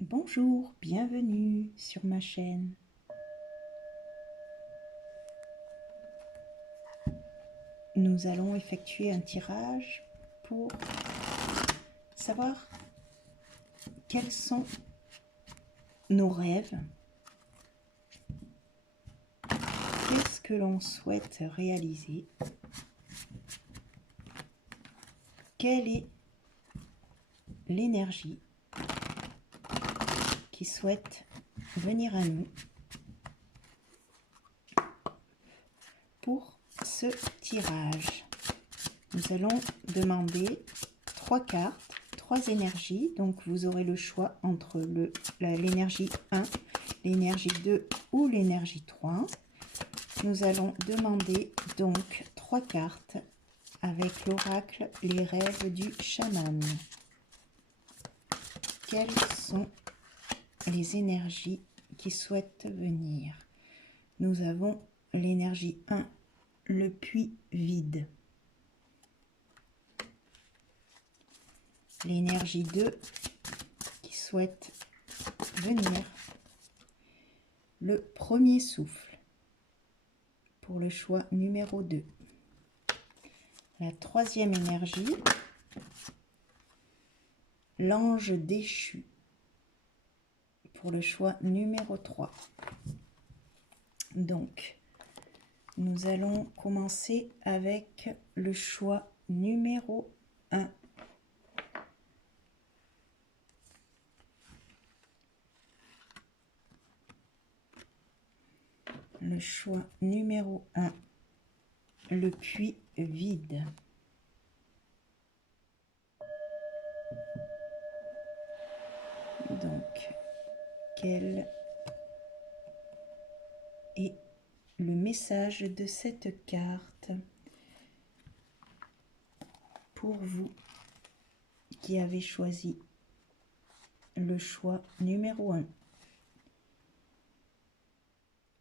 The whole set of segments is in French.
Bonjour, bienvenue sur ma chaîne. Nous allons effectuer un tirage pour savoir quels sont nos rêves, qu'est-ce que l'on souhaite réaliser, quelle est l'énergie qui souhaite venir à nous pour ce tirage. Nous allons demander 3 cartes, 3 énergies, donc vous aurez le choix entre l'énergie 1, l'énergie 2 ou l'énergie 3. Nous allons demander donc 3 cartes avec l'oracle Les rêves du chaman. Quelles sont les énergies qui souhaitent venir? Nous avons l'énergie 1, le puits vide. L'énergie 2 qui souhaite venir, le premier souffle pour le choix numéro 2. La troisième énergie, l'ange déchu pour le choix numéro 3. Donc, nous allons commencer avec le choix numéro 1. Le choix numéro 1, le puits vide. Donc, quel est le message de cette carte pour vous qui avez choisi le choix numéro 1?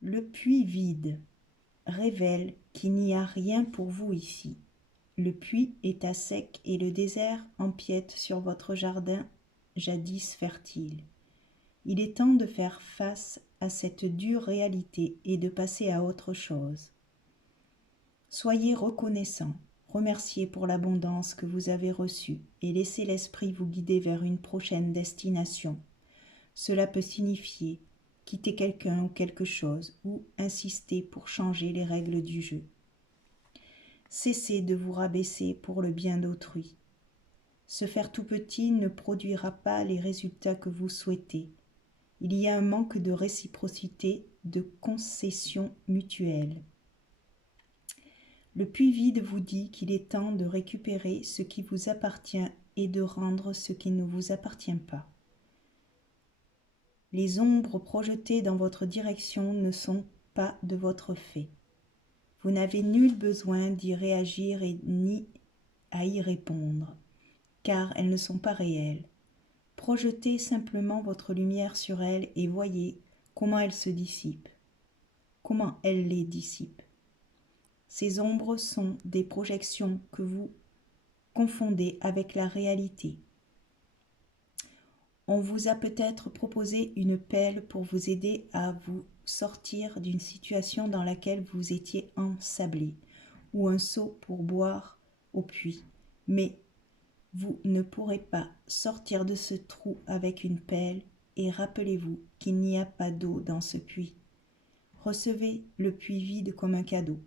Le puits vide révèle qu'il n'y a rien pour vous ici. Le puits est à sec et le désert empiète sur votre jardin jadis fertile. Il est temps de faire face à cette dure réalité et de passer à autre chose. Soyez reconnaissant, remerciez pour l'abondance que vous avez reçue et laissez l'esprit vous guider vers une prochaine destination. Cela peut signifier quitter quelqu'un ou quelque chose ou insister pour changer les règles du jeu. Cessez de vous rabaisser pour le bien d'autrui. Se faire tout petit ne produira pas les résultats que vous souhaitez. Il y a un manque de réciprocité, de concession mutuelle. Le puits vide vous dit qu'il est temps de récupérer ce qui vous appartient et de rendre ce qui ne vous appartient pas. Les ombres projetées dans votre direction ne sont pas de votre fait. Vous n'avez nul besoin d'y réagir ni à y répondre, car elles ne sont pas réelles. Projetez simplement votre lumière sur elles et voyez comment elles se dissipent, comment elles les dissipent. Ces ombres sont des projections que vous confondez avec la réalité. On vous a peut-être proposé une pelle pour vous aider à vous sortir d'une situation dans laquelle vous étiez ensablé, ou un seau pour boire au puits. Mais vous ne pourrez pas sortir de ce trou avec une pelle, et rappelez-vous qu'il n'y a pas d'eau dans ce puits. Recevez le puits vide comme un cadeau.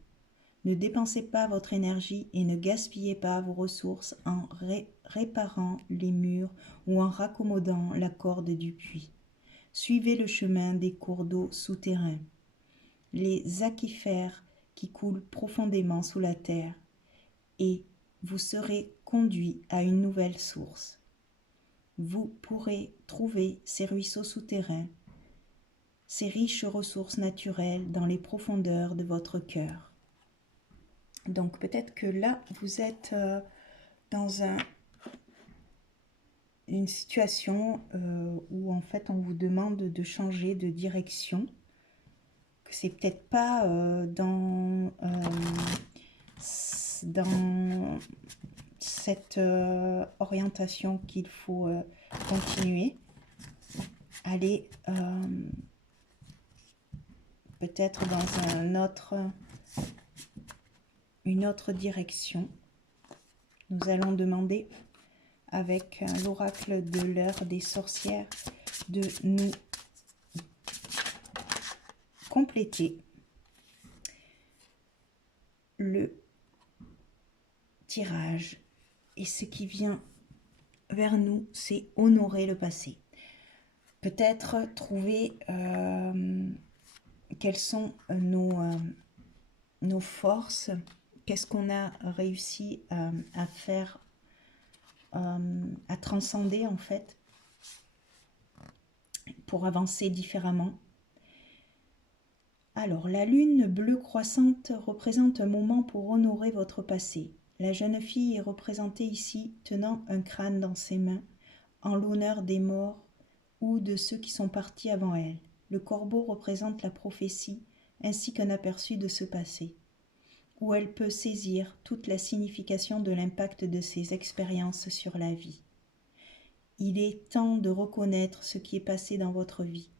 Ne dépensez pas votre énergie et ne gaspillez pas vos ressources en réparant les murs ou en raccommodant la corde du puits. Suivez le chemin des cours d'eau souterrains, les aquifères qui coulent profondément sous la terre, et vous serez conduit à une nouvelle source. Vous pourrez trouver ces ruisseaux souterrains, ces riches ressources naturelles dans les profondeurs de votre cœur. Donc peut-être que là, vous êtes dans une situation où en fait on vous demande de changer de direction, que c'est peut-être pas dans cette orientation qu'il faut continuer. aller peut-être dans une autre direction. Nous allons demander avec l'oracle de l'heure des sorcières de nous compléter le tirage. Et ce qui vient vers nous, c'est honorer le passé. Peut-être trouver quelles sont nos forces, qu'est-ce qu'on a réussi à faire, à transcender en fait, pour avancer différemment. Alors, la lune bleue croissante représente un moment pour honorer votre passé. La jeune fille est représentée ici tenant un crâne dans ses mains, en l'honneur des morts ou de ceux qui sont partis avant elle. Le corbeau représente la prophétie ainsi qu'un aperçu de ce passé, où elle peut saisir toute la signification de l'impact de ses expériences sur la vie. Il est temps de reconnaître ce qui est passé dans votre vie.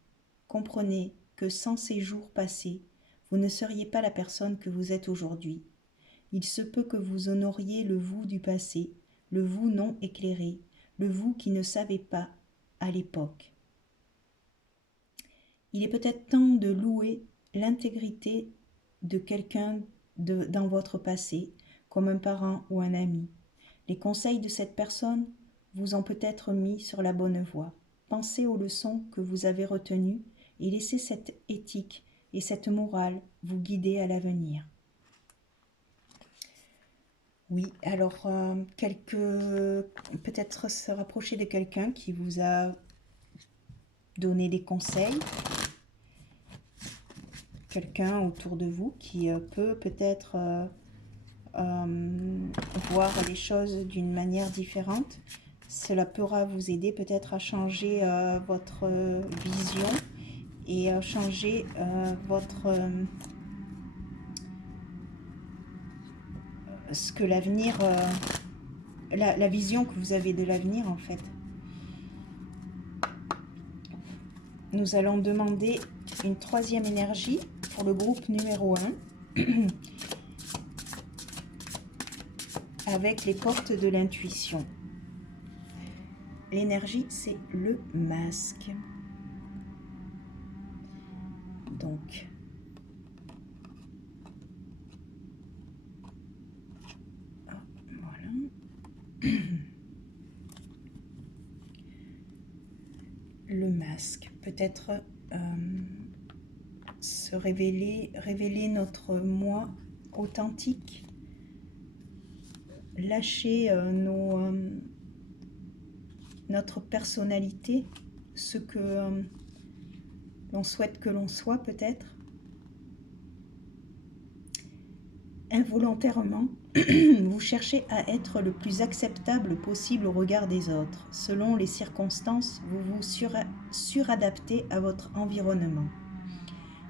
Comprenez que sans ces jours passés, vous ne seriez pas la personne que vous êtes aujourd'hui. Il se peut que vous honoriez le vous du passé, le vous non éclairé, le vous qui ne savait pas à l'époque. Il est peut-être temps de louer l'intégrité de quelqu'un dans votre passé, comme un parent ou un ami. Les conseils de cette personne vous ont peut-être mis sur la bonne voie. Pensez aux leçons que vous avez retenues et laissez cette éthique et cette morale vous guider à l'avenir. Oui, alors peut-être se rapprocher de quelqu'un qui vous a donné des conseils, quelqu'un autour de vous qui peut peut-être voir les choses d'une manière différente. Cela pourra vous aider peut-être à changer votre vision et à changer ce que l'avenir, la vision que vous avez de l'avenir en fait. Nous allons demander une troisième énergie pour le groupe numéro 1 avec les portes de l'intuition. L'énergie, c'est le masque. Donc, voilà. Le masque, peut-être se révéler notre moi authentique, lâcher notre personnalité, ce que l'on souhaite que l'on soit peut-être. Involontairement, vous cherchez à être le plus acceptable possible au regard des autres. Selon les circonstances, vous vous suradaptez à votre environnement.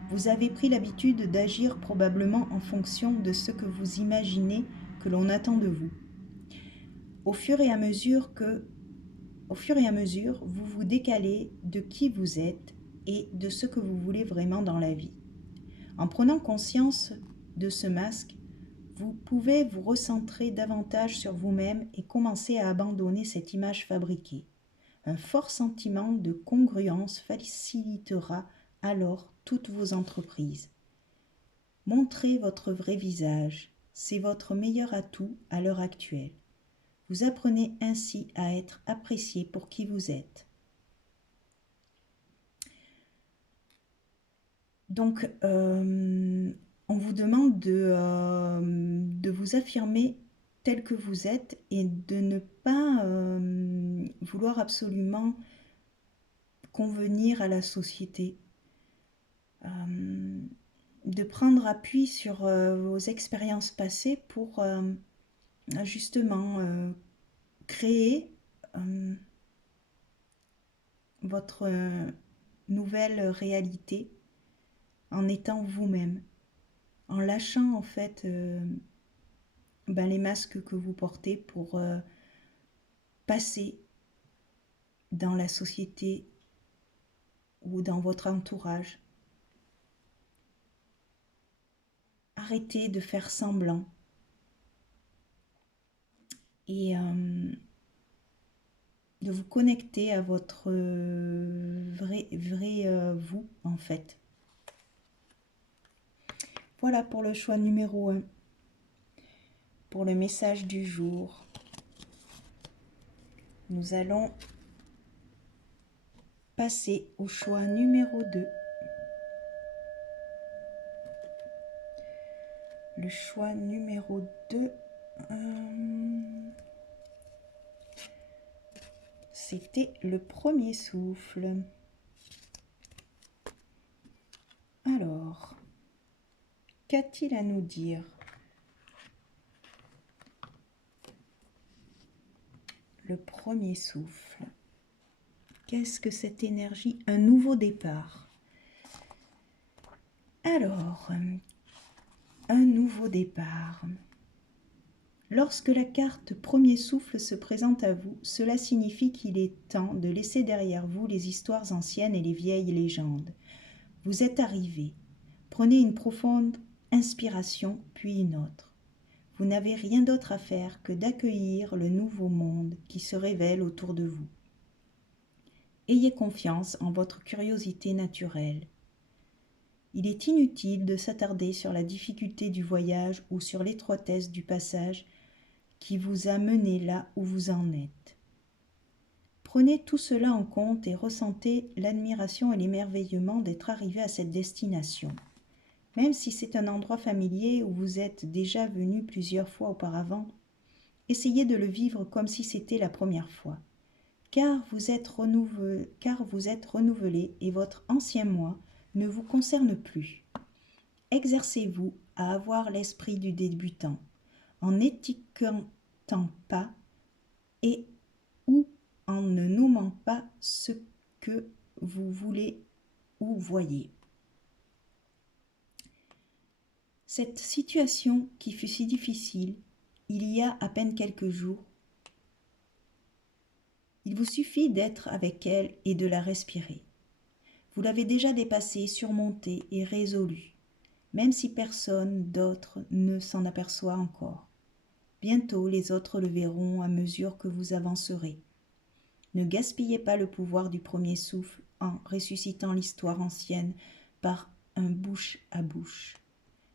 Vous avez pris l'habitude d'agir probablement en fonction de ce que vous imaginez que l'on attend de vous. Au fur et à mesure, vous vous décalez de qui vous êtes et de ce que vous voulez vraiment dans la vie. En prenant conscience de ce masque, vous pouvez vous recentrer davantage sur vous-même et commencer à abandonner cette image fabriquée. Un fort sentiment de congruence facilitera alors toutes vos entreprises. Montrez votre vrai visage, c'est votre meilleur atout à l'heure actuelle. Vous apprenez ainsi à être apprécié pour qui vous êtes. Donc, on vous demande de vous affirmer tel que vous êtes et de ne pas vouloir absolument convenir à la société. De prendre appui sur vos expériences passées pour justement créer votre nouvelle réalité en étant vous-même, en lâchant en fait les masques que vous portez pour passer dans la société ou dans votre entourage. Arrêtez de faire semblant et de vous connecter à votre vrai vous en fait. Voilà pour le choix numéro 1. Pour le message du jour, nous allons passer au choix numéro 2. Le choix numéro 2, c'était le premier souffle. Alors, qu'a-t-il à nous dire? Le premier souffle. Qu'est-ce que cette énergie? Un nouveau départ. Alors, un nouveau départ. Lorsque la carte premier souffle se présente à vous, cela signifie qu'il est temps de laisser derrière vous les histoires anciennes et les vieilles légendes. Vous êtes arrivé. Prenez une profonde inspiration, puis une autre. Vous n'avez rien d'autre à faire que d'accueillir le nouveau monde qui se révèle autour de vous. Ayez confiance en votre curiosité naturelle. Il est inutile de s'attarder sur la difficulté du voyage ou sur l'étroitesse du passage qui vous a mené là où vous en êtes. Prenez tout cela en compte et ressentez l'admiration et l'émerveillement d'être arrivé à cette destination. Même si c'est un endroit familier où vous êtes déjà venu plusieurs fois auparavant, essayez de le vivre comme si c'était la première fois. Car vous êtes renouvelé et votre ancien moi ne vous concerne plus. Exercez-vous à avoir l'esprit du débutant, en n'étiquetant pas et ou en ne nommant pas ce que vous voulez ou voyez. Cette situation qui fut si difficile, il y a à peine quelques jours, il vous suffit d'être avec elle et de la respirer. Vous l'avez déjà dépassée, surmontée et résolue, même si personne d'autre ne s'en aperçoit encore. Bientôt les autres le verront à mesure que vous avancerez. Ne gaspillez pas le pouvoir du premier souffle en ressuscitant l'histoire ancienne par un bouche à bouche.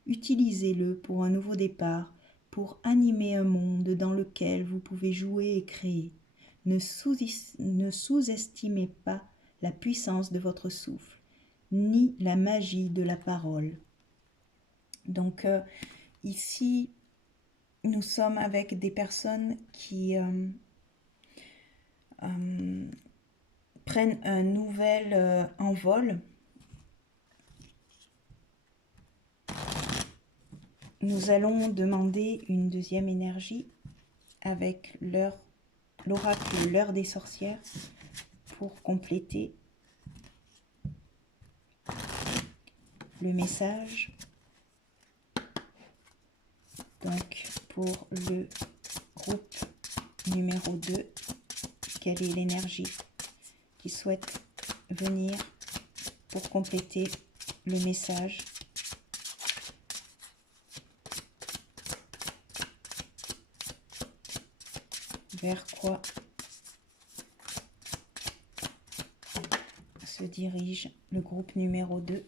Utilisez-le pour un nouveau départ, pour animer un monde dans lequel vous pouvez jouer et créer. Ne sous-estimez pas la puissance de votre souffle, ni la magie de la parole. Donc ici, nous sommes avec des personnes qui prennent un nouvel envol. Nous allons demander une deuxième énergie avec l'oracle L'heure des sorcières pour compléter le message. Donc pour le groupe numéro 2, quelle est l'énergie qui souhaite venir pour compléter le message? Vers quoi se dirige le groupe numéro 2?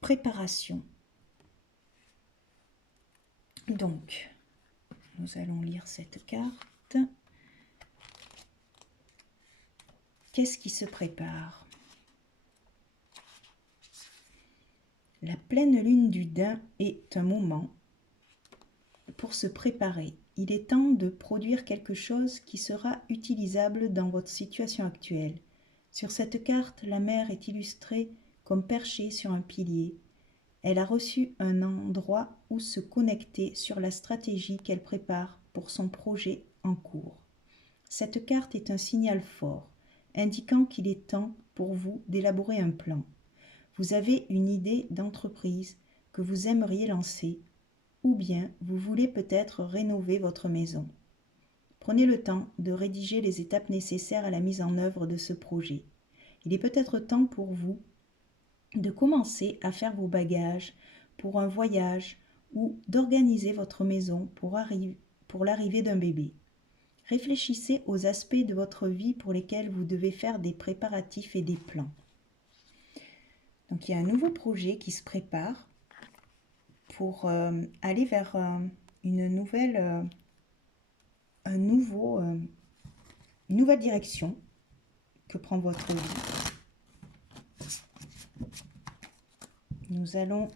Préparation. Donc, nous allons lire cette carte. Qu'est-ce qui se prépare? La pleine lune du Daim est un moment pour se préparer. Il est temps de produire quelque chose qui sera utilisable dans votre situation actuelle. Sur cette carte, la mer est illustrée comme perchée sur un pilier. Elle a reçu un endroit où se connecter sur la stratégie qu'elle prépare pour son projet en cours. Cette carte est un signal fort, indiquant qu'il est temps pour vous d'élaborer un plan. Vous avez une idée d'entreprise que vous aimeriez lancer, ou bien vous voulez peut-être rénover votre maison. Prenez le temps de rédiger les étapes nécessaires à la mise en œuvre de ce projet. Il est peut-être temps pour vous de commencer à faire vos bagages pour un voyage ou d'organiser votre maison pour l'arrivée d'un bébé. Réfléchissez aux aspects de votre vie pour lesquels vous devez faire des préparatifs et des plans. Donc il y a un nouveau projet qui se prépare pour aller vers une nouvelle direction que prend votre vie. Nous allons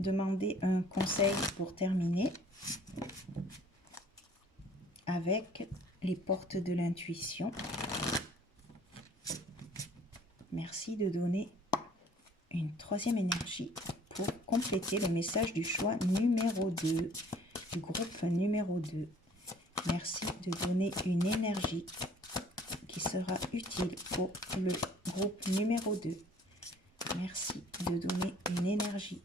demander un conseil pour terminer avec les portes de l'intuition. Merci de donner une troisième énergie pour compléter le message du choix numéro 2, du groupe numéro 2. Merci de donner une énergie qui sera utile pour le groupe numéro 2. Merci de donner une énergie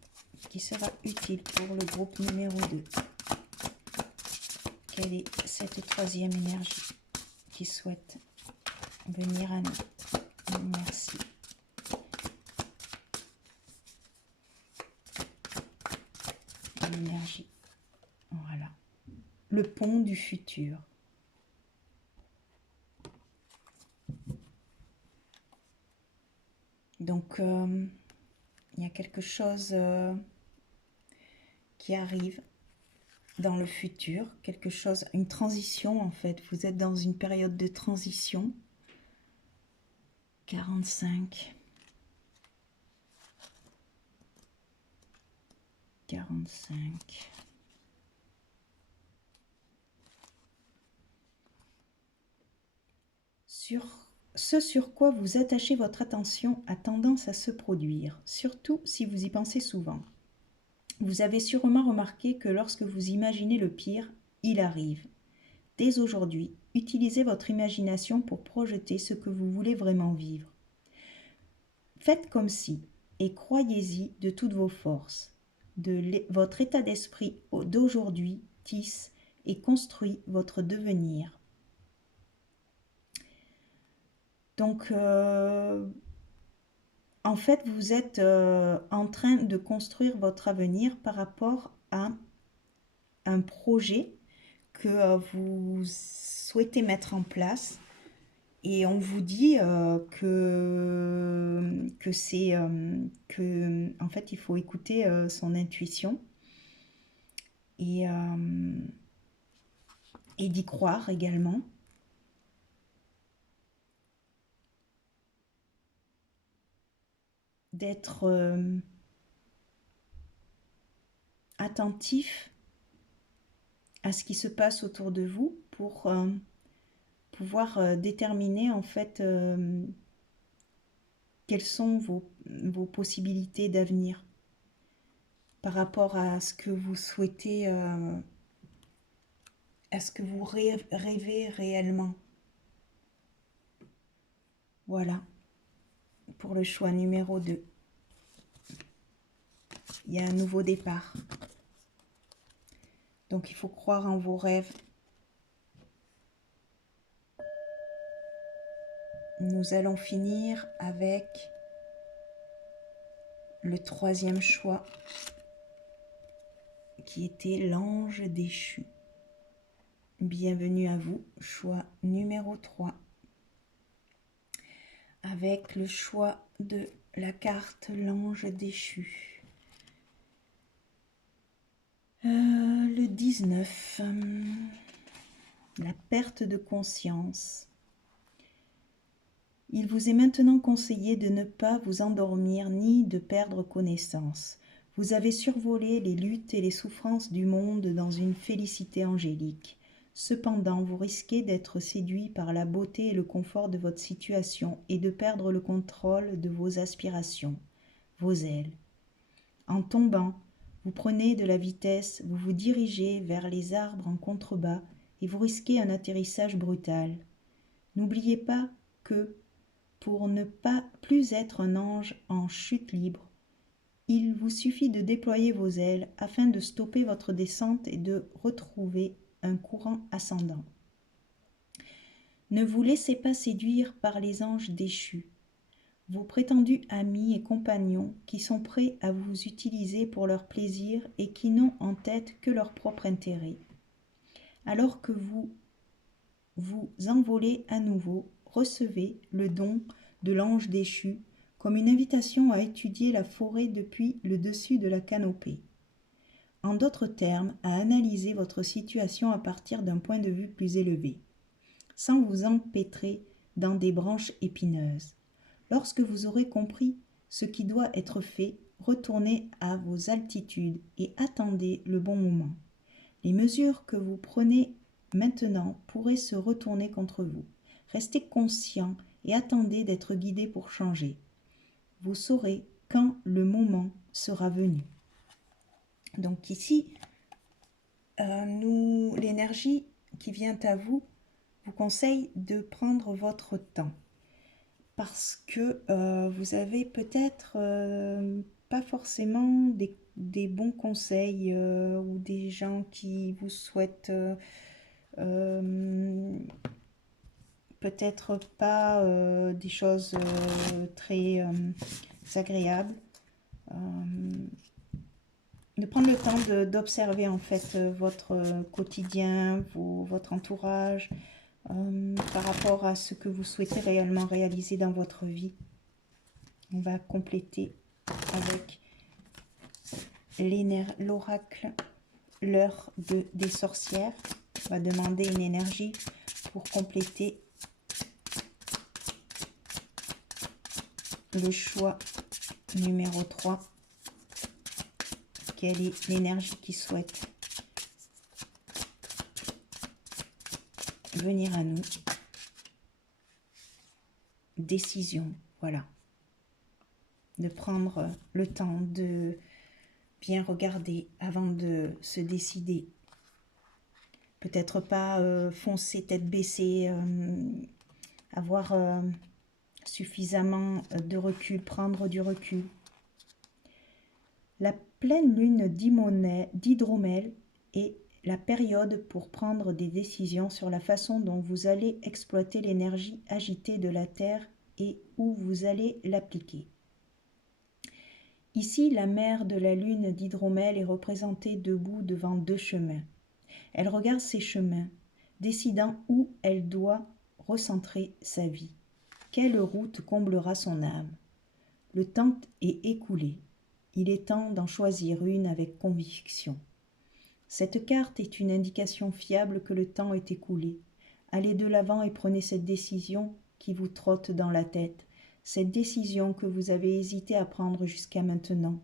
qui sera utile pour le groupe numéro 2. Quelle est cette troisième énergie qui souhaite venir à nous? Merci. L'énergie. Voilà. Le pont du futur. Donc, il y a quelque chose qui arrive dans le futur, quelque chose, une transition en fait. Vous êtes dans une période de transition. 45. 45. Ce sur quoi vous attachez votre attention a tendance à se produire, surtout si vous y pensez souvent. Vous avez sûrement remarqué que lorsque vous imaginez le pire, il arrive. Dès aujourd'hui, utilisez votre imagination pour projeter ce que vous voulez vraiment vivre. Faites comme si, et croyez-y de toutes vos forces. Votre état d'esprit d'aujourd'hui tisse et construit votre devenir. Donc, en fait, vous êtes en train de construire votre avenir par rapport à un projet que vous souhaitez mettre en place. Et on vous dit que c'est en fait il faut écouter son intuition et d'y croire également. D'être attentif à ce qui se passe autour de vous pour pouvoir déterminer en fait quelles sont vos possibilités d'avenir par rapport à ce que vous souhaitez, à ce que vous rêvez réellement. Voilà, pour le choix numéro 2. Il y a un nouveau départ. Donc il faut croire en vos rêves. Nous allons finir avec le troisième choix qui était l'ange déchu. Bienvenue à vous, choix numéro 3. Avec le choix de la carte l'ange déchu. Le 19, la perte de conscience. Il vous est maintenant conseillé de ne pas vous endormir ni de perdre connaissance. Vous avez survolé les luttes et les souffrances du monde dans une félicité angélique. Cependant, vous risquez d'être séduit par la beauté et le confort de votre situation et de perdre le contrôle de vos aspirations, vos ailes. En tombant, vous prenez de la vitesse, vous vous dirigez vers les arbres en contrebas et vous risquez un atterrissage brutal. N'oubliez pas que, pour ne pas plus être un ange en chute libre, il vous suffit de déployer vos ailes afin de stopper votre descente et de retrouver un courant ascendant. Ne vous laissez pas séduire par les anges déchus. vos prétendus amis et compagnons qui sont prêts à vous utiliser pour leur plaisir et qui n'ont en tête que leur propre intérêt. Alors que vous vous envolez à nouveau, recevez le don de l'ange déchu comme une invitation à étudier la forêt depuis le dessus de la canopée. En d'autres termes, à analyser votre situation à partir d'un point de vue plus élevé, sans vous empêtrer dans des branches épineuses. Lorsque vous aurez compris ce qui doit être fait, retournez à vos altitudes et attendez le bon moment. Les mesures que vous prenez maintenant pourraient se retourner contre vous. Restez conscient et attendez d'être guidé pour changer. Vous saurez quand le moment sera venu. Donc ici, l'énergie qui vient à vous conseille de prendre votre temps parce que vous avez peut-être pas forcément des bons conseils ou des gens qui vous souhaitent peut-être pas des choses très agréables. De prendre le temps d'observer en fait votre quotidien, votre entourage, par rapport à ce que vous souhaitez réellement réaliser dans votre vie. On va compléter avec l'oracle, l'heure des sorcières. On va demander une énergie pour compléter le choix numéro 3. Quelle est l'énergie qui souhaite venir à nous? Décision, voilà. De prendre le temps de bien regarder avant de se décider. Peut-être pas foncer tête baissée, avoir suffisamment de recul, prendre du recul. La pleine lune d'hydromel est la période pour prendre des décisions sur la façon dont vous allez exploiter l'énergie agitée de la Terre et où vous allez l'appliquer. Ici, la mère de la lune d'hydromel est représentée debout devant 2 chemins. Elle regarde ces chemins, décidant où elle doit recentrer sa vie. Quelle route comblera son âme? Le temps est écoulé. Il est temps d'en choisir une avec conviction. Cette carte est une indication fiable que le temps est écoulé. Allez de l'avant et prenez cette décision qui vous trotte dans la tête, cette décision que vous avez hésité à prendre jusqu'à maintenant.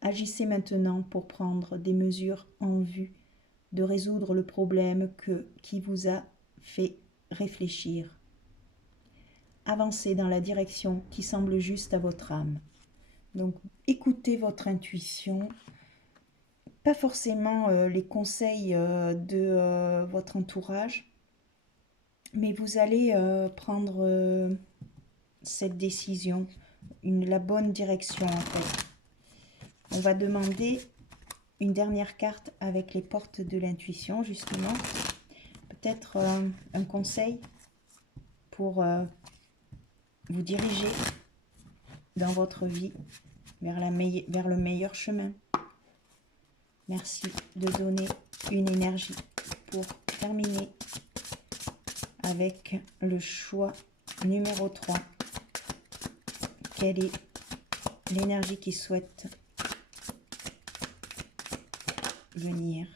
Agissez maintenant pour prendre des mesures en vue de résoudre le problème qui vous a fait réfléchir. Avancez dans la direction qui semble juste à votre âme. Donc, écoutez votre intuition, pas forcément les conseils de votre entourage, mais vous allez prendre cette décision, la bonne direction en fait. On va demander une dernière carte avec les portes de l'intuition, justement. Peut-être un conseil pour vous diriger dans votre vie vers le meilleur chemin. Merci de donner une énergie pour terminer avec le choix numéro 3. Quelle est l'énergie qui souhaite venir?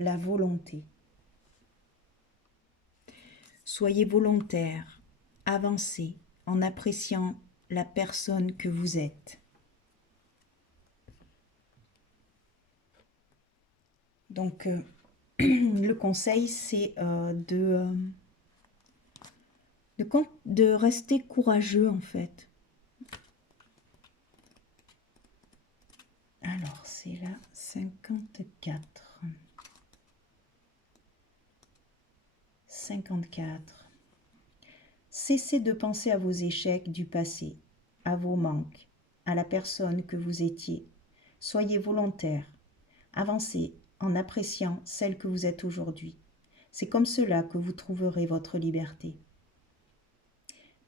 La volonté. Soyez volontaire, avancez en appréciant la personne que vous êtes. Donc, le conseil, c'est de rester courageux, en fait. Alors, c'est la 54. 54. Cessez de penser à vos échecs du passé, à vos manques, à la personne que vous étiez. Soyez volontaire. Avancez en appréciant celle que vous êtes aujourd'hui. C'est comme cela que vous trouverez votre liberté.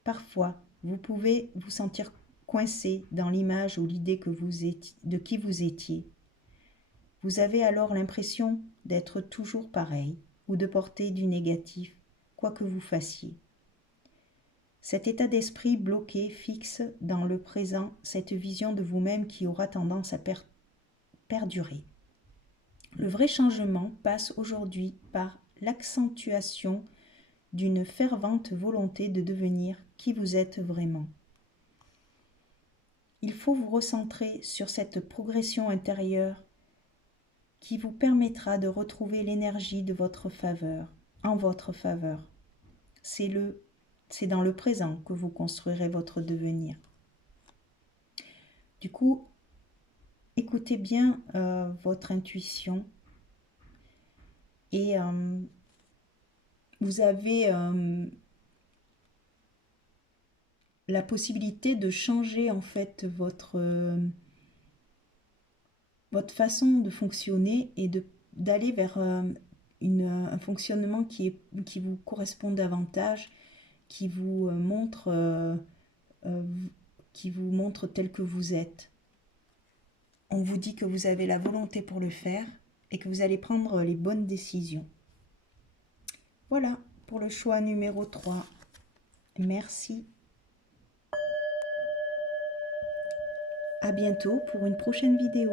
Parfois, Vous pouvez vous sentir coincé dans l'image ou l'idée de qui vous étiez. Vous avez alors l'impression d'être toujours pareil ou de porter du négatif, quoi que vous fassiez. Cet état d'esprit bloqué fixe dans le présent cette vision de vous-même qui aura tendance à perdurer. Le vrai changement passe aujourd'hui par l'accentuation d'une fervente volonté de devenir qui vous êtes vraiment. Il faut vous recentrer sur cette progression intérieure qui vous permettra de retrouver l'énergie de votre faveur, en votre faveur. C'est dans le présent que vous construirez votre devenir. Du coup, écoutez bien votre intuition et vous avez la possibilité de changer en fait votre façon de fonctionner et d'aller vers un fonctionnement qui vous correspond davantage, qui vous montre tel que vous êtes. On vous dit que vous avez la volonté pour le faire et que vous allez prendre les bonnes décisions. Voilà pour le choix numéro 3. Merci. À bientôt pour une prochaine vidéo.